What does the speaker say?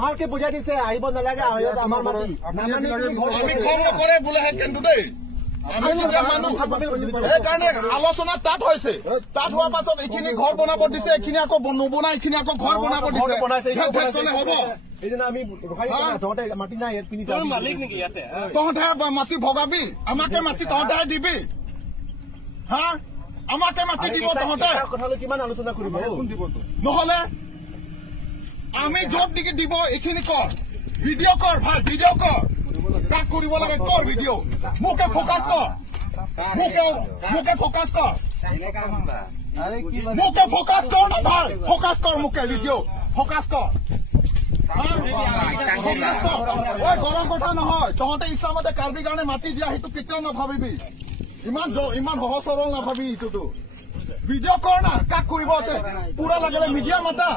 ভালকে বুজাই দিছে আহিব নালাগে আমাৰ মাটি সেইকাৰণে আলোচনা তাত হৈছে। তাত হোৱাৰ পাছত এইখিনি ঘৰ বনাব দিছে, এইখিনি আকৌ নবনাই এইখিনি আকৌ ঘৰ বনাব দিছে। হ'ব তহঁতে মাটি ভগাবি, আমাকে মাটি তহঁতে দিবি। হা আমাকে মাটি দিব তহঁতে কিমান আলোচনা কৰিব নহলে আমি য'ত নেকি দিব এইখিনি কৰ, ভিডিঅ' কৰ ভাই, ভিডিঅ' কৰ, কাক কৰিব লাগে কৰ ভিডিঅ', মোকে ফ'কাছ কৰ, মোকে ফ'কাছ কৰ, মোকে ফ'কাছ কৰ না ভাই, ফ'কাছ কৰ মোকে ভিডিঅ' ফ'কাছ কৰ। গৰম কথা নহয়, তহঁতে ইচ্ছামতে কাৰ্বি কাৰণে মাটি দিয়া সেইটো কেতিয়াও নাভাবিবি, ইমান সহজ সৰল নাভাবি। এইটোতো ভিডিঅ' কৰ না, কাক কৰিব আছে পুৰা লাগিলে মিডিয়া মাতা।